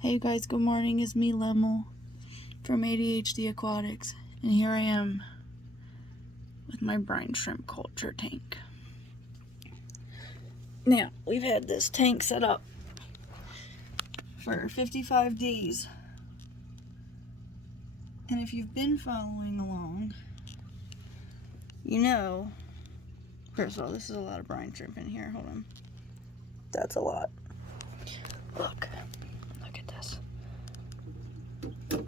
Hey you guys, good morning. It's me, Lemel, from ADHD Aquatics, and here I am with my brine shrimp culture tank. Now, we've had this tank set up for 55 days, and if you've been following along, you know, first of all, this is a lot of brine shrimp in here. Hold on. That's a lot. Look at this. You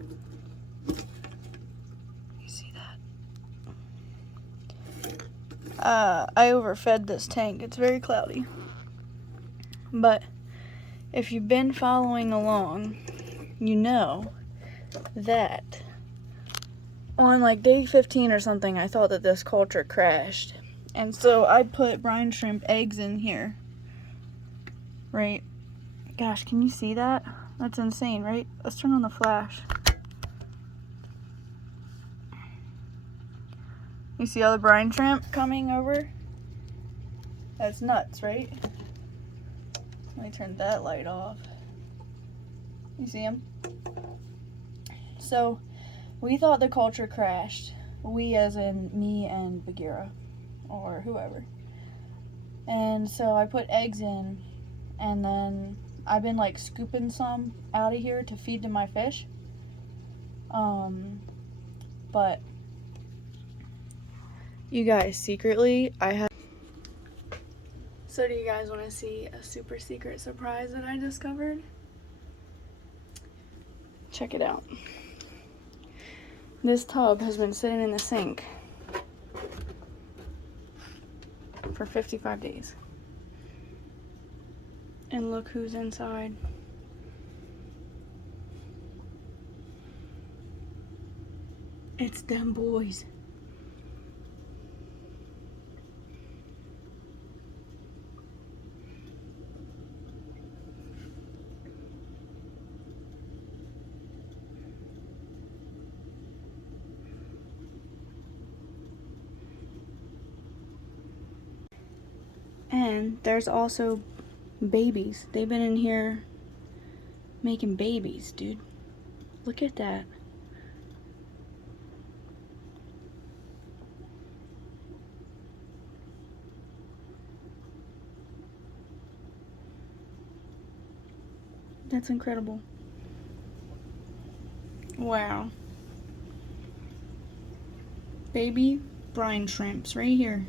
see that? I overfed this tank. It's very cloudy. But if you've been following along, you know that on like day 15 or something, I thought that this culture crashed. And so I put brine shrimp eggs in here. Right? Gosh, can you see that? That's insane, right? Let's turn on the flash. You see all the brine shrimp coming over? That's nuts, right? Let me turn that light off. You see them? So, we thought the culture crashed. We as in me and Bagheera, or whoever. And so I put eggs in, and then I've been like scooping some out of here to feed to my fish. But you guys, secretly, I have. So do you guys want to see a super secret surprise that I discovered? Check it out. This tub has been sitting in the sink for 55 days. And look who's inside. It's them boys. And there's also babies. They've been in here making babies, dude. Look at that. That's incredible. Wow. Baby brine shrimps right here.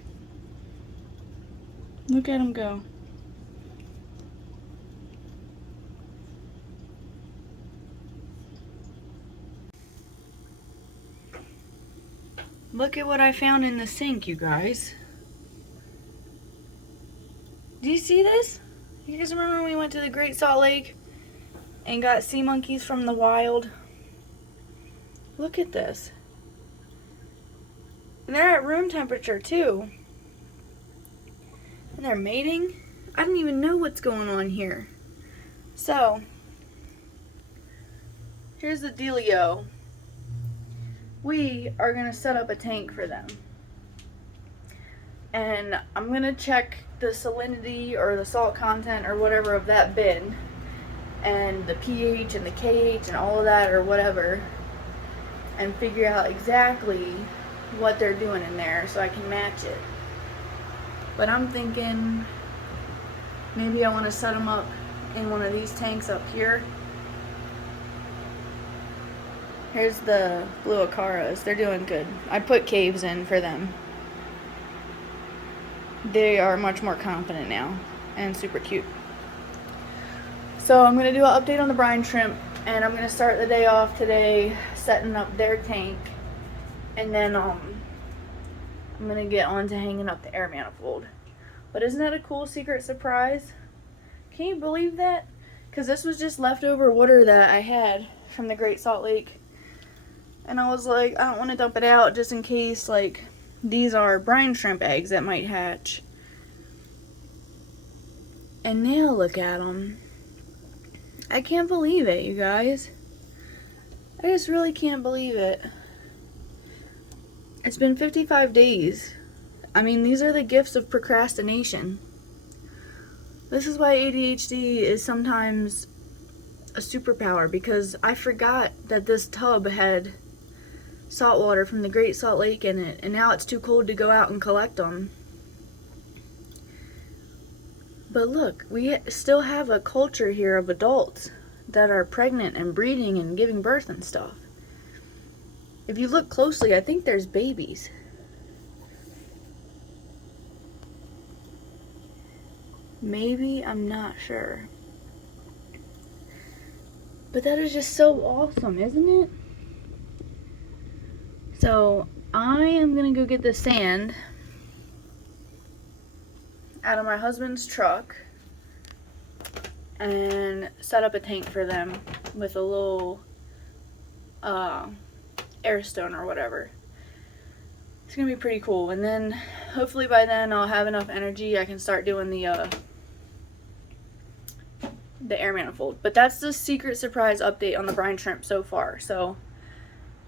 Look at them go. Look at what I found in the sink, you guys. Do you see this? You guys remember when we went to the Great Salt Lake and got sea monkeys from the wild? Look at this. And they're at room temperature too. And they're mating. I don't even know what's going on here. So, here's the dealio. We are going to set up a tank for them. And I'm going to check the salinity or the salt content or whatever of that bin. And the pH and the KH and all of that or whatever. And figure out exactly what they're doing in there so I can match it. But I'm thinking maybe I want to set them up in one of these tanks up here. Here's the blue acaras. They're doing good. I put caves in for them. They are much more confident now and super cute. So I'm going to do an update on the brine shrimp, and I'm going to start the day off today setting up their tank, and then I'm going to get on to hanging up the air manifold. But isn't that a cool secret surprise? Can you believe that? Because this was just leftover water that I had from the Great Salt Lake. And I was like, I don't want to dump it out just in case, like, these are brine shrimp eggs that might hatch. And now look at them. I can't believe it, you guys. I just really can't believe it. It's been 55 days. I mean, these are the gifts of procrastination. This is why ADHD is sometimes a superpower, because I forgot that this tub had salt water from the Great Salt Lake in it, and now it's too cold to go out and collect them. But look, we still have a culture here of adults that are pregnant and breeding and giving birth and stuff. If you look closely, I think there's babies. Maybe, I'm not sure. But that is just so awesome, isn't it? So, I am gonna go get the sand out of my husband's truck and set up a tank for them with a little air stone or whatever. It's gonna be pretty cool, and then hopefully by then I'll have enough energy I can start doing the air manifold. But that's the secret surprise update on the brine shrimp so far. So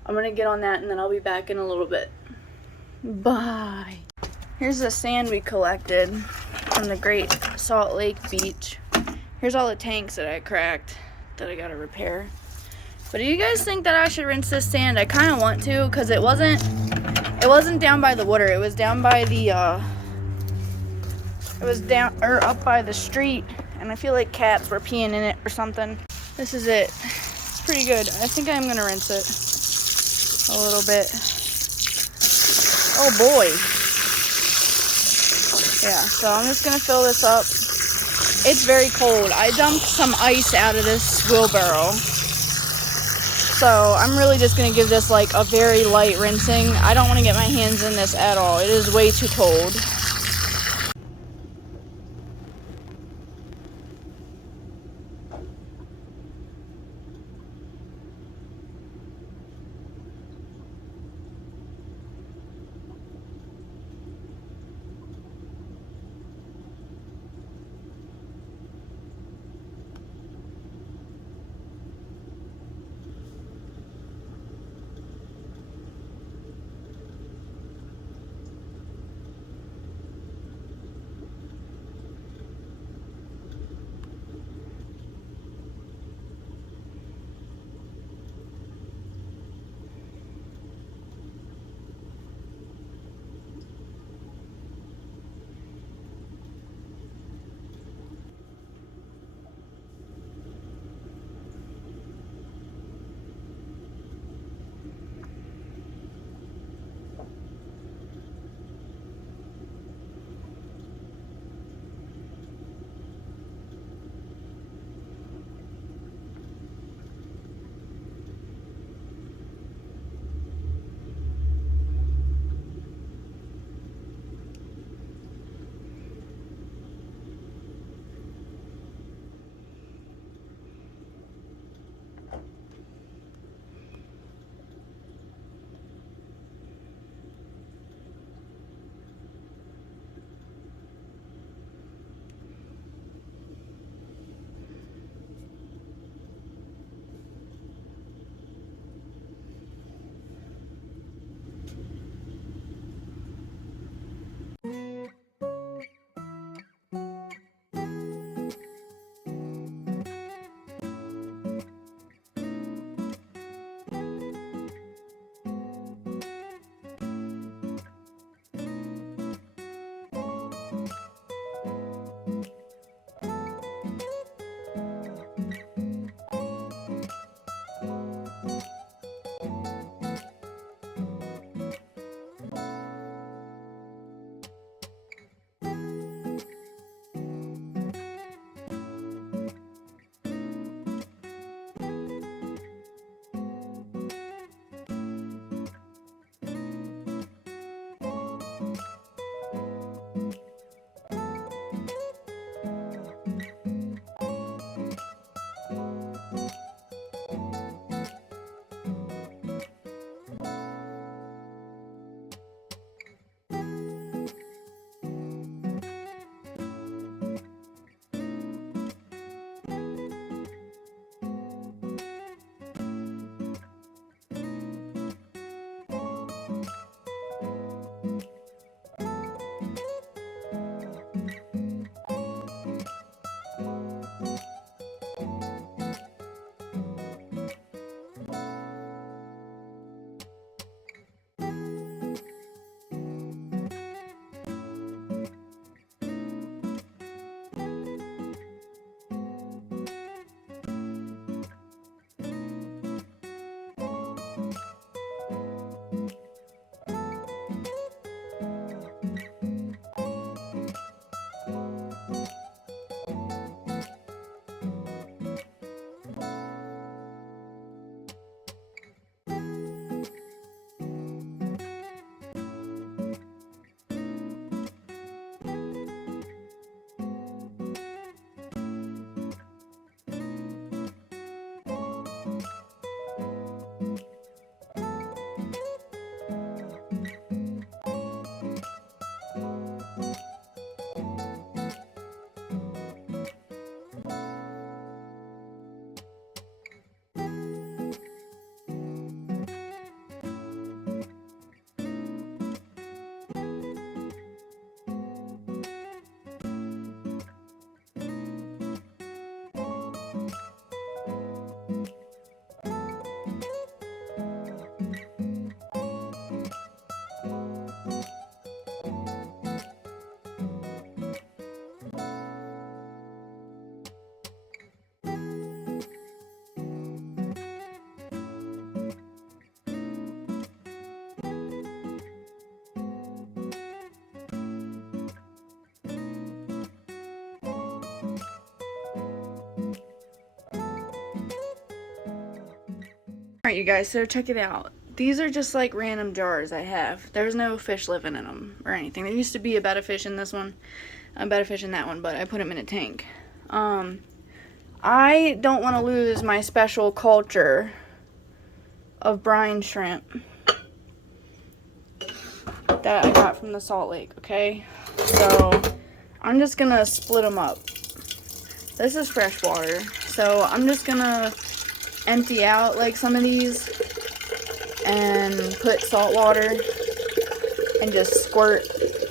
I'm gonna get on that and then I'll be back in a little bit. Bye. Here's the sand we collected from the Great Salt Lake beach. Here's all the tanks that I cracked that I gotta repair. But do you guys think that I should rinse this sand? I kind of want to, because it wasn't down by the water. It was down by the up by the street, and I feel like cats were peeing in it or something. This is it. It's pretty good. I think I'm gonna rinse it a little bit. Oh boy. Yeah, so I'm just gonna fill this up. It's very cold. I dumped some ice out of this wheelbarrow. So I'm really just gonna give this like a very light rinsing. I don't want to get my hands in this at all. It is way too cold. Alright, you guys, so check it out. These are just like random jars I have. There's no fish living in them or anything. There used to be a betta fish in this one, a betta fish in that one, but I put them in a tank. I don't want to lose my special culture of brine shrimp that I got from the Salt Lake, okay? So I'm just gonna split them up. This is fresh water, so I'm just gonna empty out like some of these and put salt water and just squirt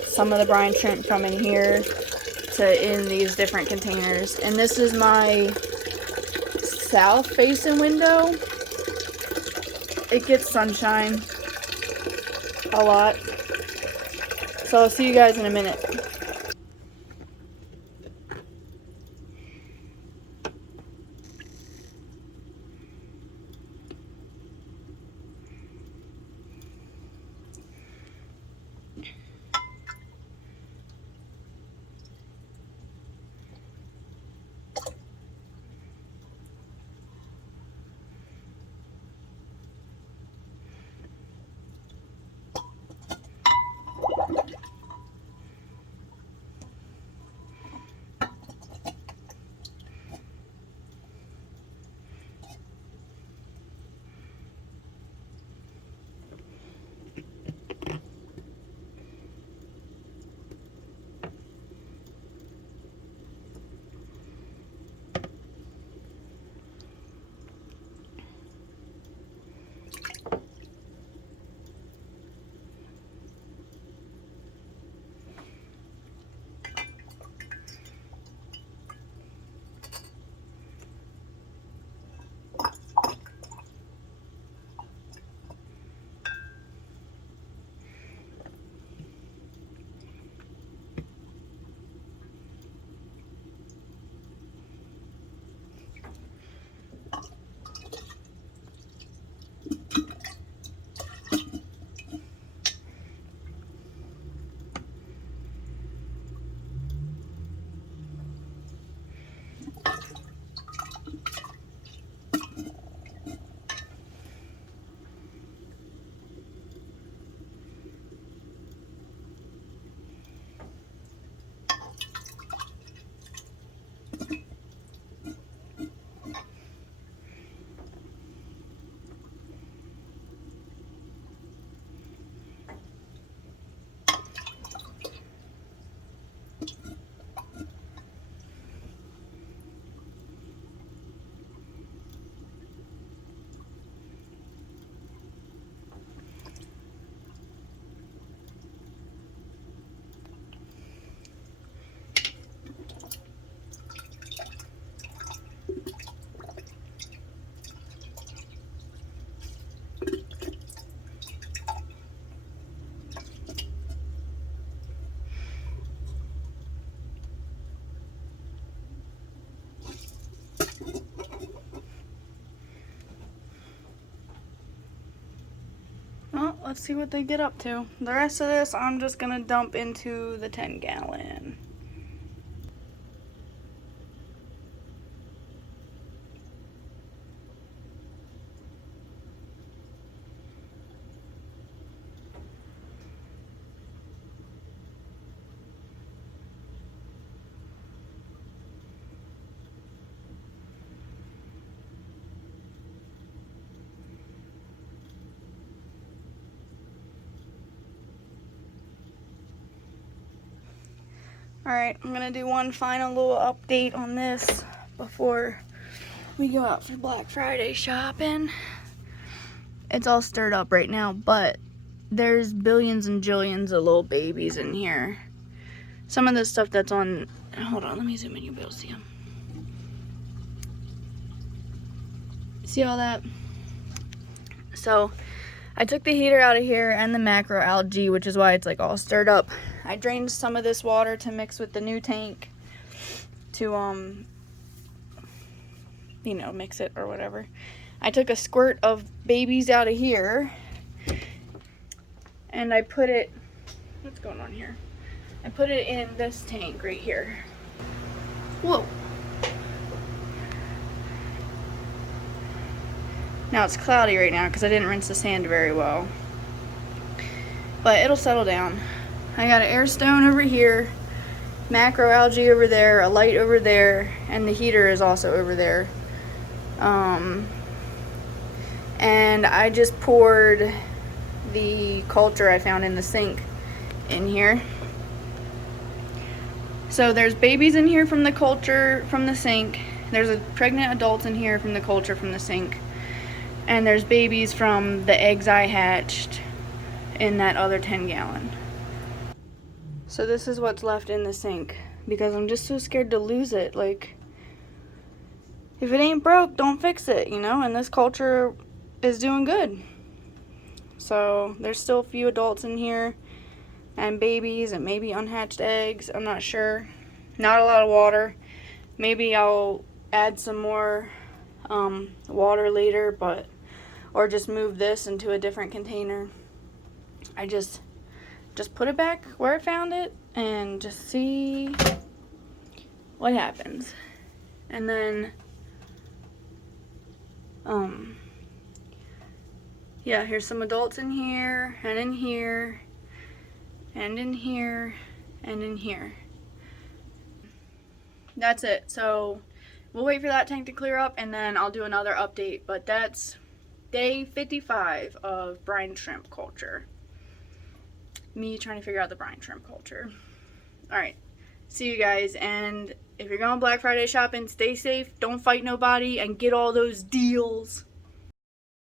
some of the brine shrimp from in here to in these different containers. And this is my south facing window. It gets sunshine a lot. So I'll see you guys in a minute. Well, let's see what they get up to. The rest of this I'm just gonna dump into the 10-gallon. Alright, I'm gonna do one final little update on this before we go out for Black Friday shopping. It's all stirred up right now, but there's billions and jillions of little babies in here. Some of the stuff that's on, hold on, let me zoom in, you'll be able to see them. See all that? So I took the heater out of here and the macroalgae, which is why it's like all stirred up. I drained some of this water to mix with the new tank to, you know, mix it or whatever. I took a squirt of babies out of here and I put it, what's going on here? I put it in this tank right here. Whoa. Now it's cloudy right now because I didn't rinse the sand very well. But it'll settle down. I got an air stone over here, macroalgae over there, a light over there, and the heater is also over there. And I just poured the culture I found in the sink in here. So there's babies in here from the culture from the sink. There's a pregnant adults in here from the culture from the sink. And there's babies from the eggs I hatched in that other 10-gallon. So this is what's left in the sink because I'm just so scared to lose it. Like, if it ain't broke, don't fix it, you know? And this culture is doing good. So there's still a few adults in here and babies and maybe unhatched eggs. I'm not sure. Not a lot of water. Maybe I'll add some more water later, or just move this into a different container. I just put it back where I found it and just see what happens. And then yeah, here's some adults in here and in here and in here and in here. That's it. So we'll wait for that tank to clear up and then I'll do another update. But that's day 55 of brine shrimp culture. Me trying to figure out the brine shrimp culture. Alright, see you guys, and if you're going Black Friday shopping, stay safe, don't fight nobody, and get all those deals.